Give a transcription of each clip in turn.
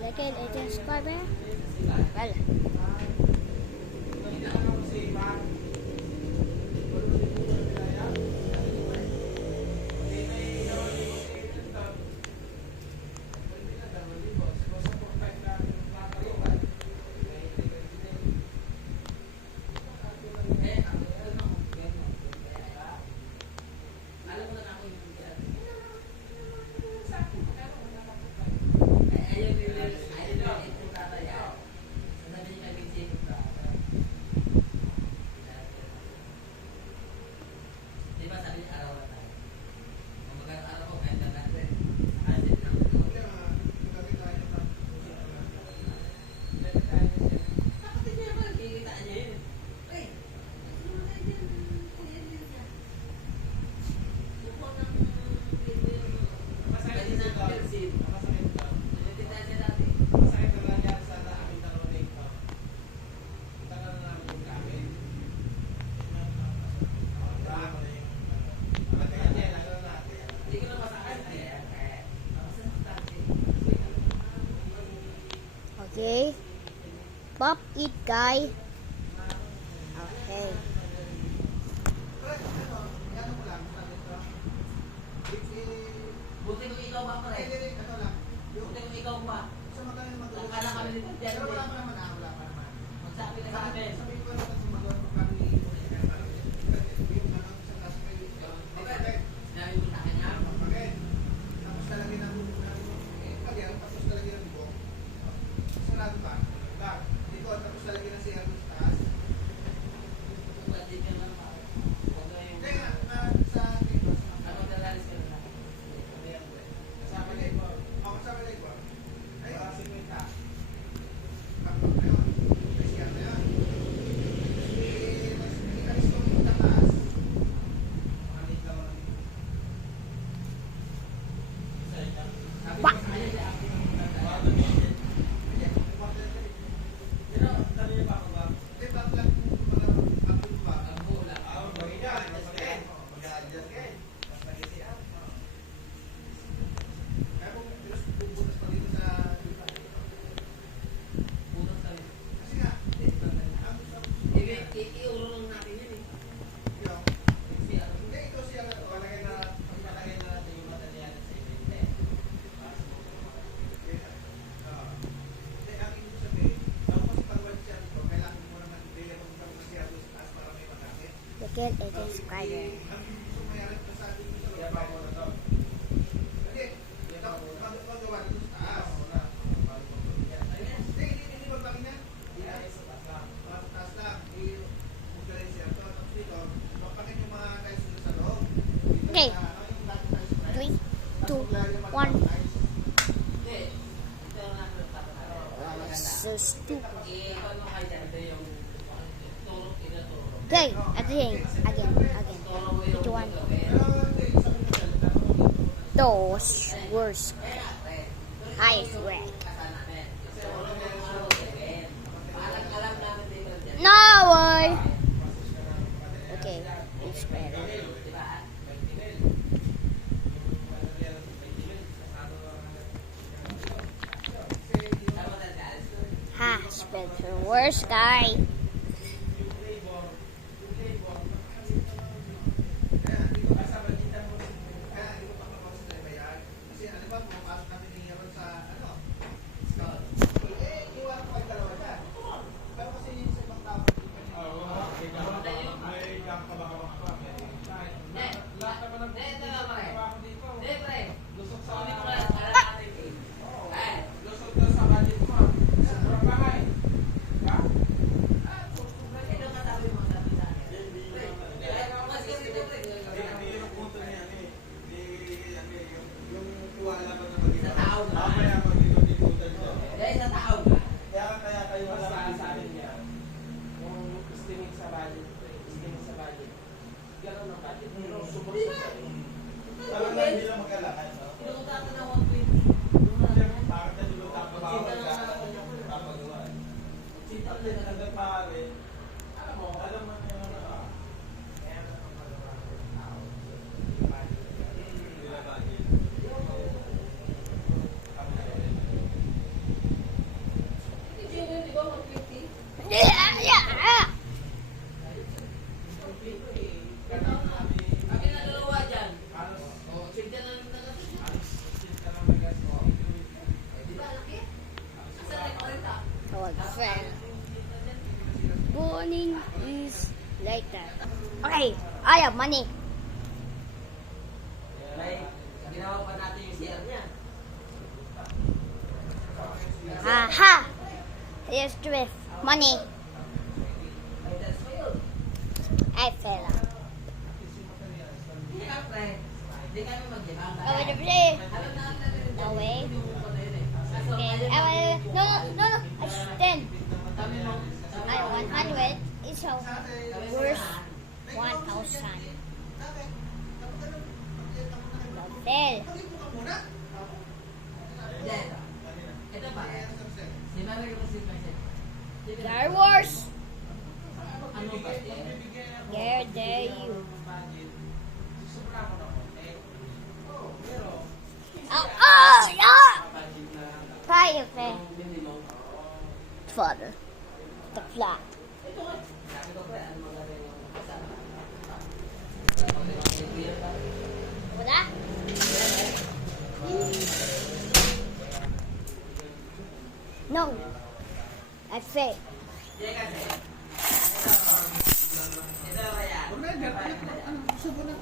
like it, subscriber. Well. Okay. Pop it, guy. Okay. Buti kung ikaw ba, pre? Buti kung ikaw ba? Nakala kami dito dyan. Wala pa naman. Magsabi ka sa amin. Sinabi mo sa akin yan. Tapos talagyan ng buko. Sarado ba? Dito, tapos talagyan ng CR sa taas. Hindi ka lang pa. Hindi nga, sa dito. Ano dalalis ka na? Kasama labor. Ako kasama labor. Ayun, 50. Tapos na yun. May CR na yun. Tapos ikalis ko yung taas. Malit lang ako. Sabi ko sa kanya, iurong natin yan eh. Like it, subscriber. Okay. 3, 2, 1. So stupid. Okay, again. 51. Those worst. Highest rank. No way. Okay, it's better. Ha, Spencer, worst guy. Money is like that. Okay, I have money. Ginawa pa natin yung CR niya. Aha! Here's drift. Money. Ay, that's failed. I fell out. Hindi ka, pre. Hindi kami mag-ibang. Oh, wait a minute. Alam na natin. No way. Yung pala yun eh. Kaso, Okay, ayun, no, I spent. kami mo. I 100. It's a worth 1,000. Hotel. Hindi, ito. Ito ba? Si Mary kasi kasi. Star Wars. Ano ba? Where dare you? Oh, yeah! Fire, Father. The flat. Wala? No. I failed.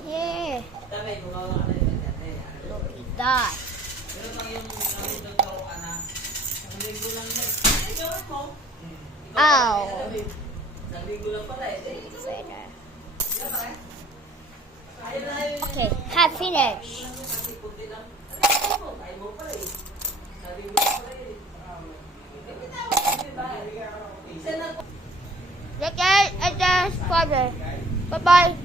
Yeah. Sabi, gumawa ka na yun. Look at that. Pero pag yung nagdodoro ka na, ang linggo lang na, ay, gawin mo. Ow. Isang linggo lang pala eh. Better. Ayun na yun. Okay, have finished. Kasi kunti lang. Ay, mo, kaya mo pala eh. Isang linggo lang pala eh. Eh, pinawag ko din ba? Isa na po. Okay, and then father. Bye-bye.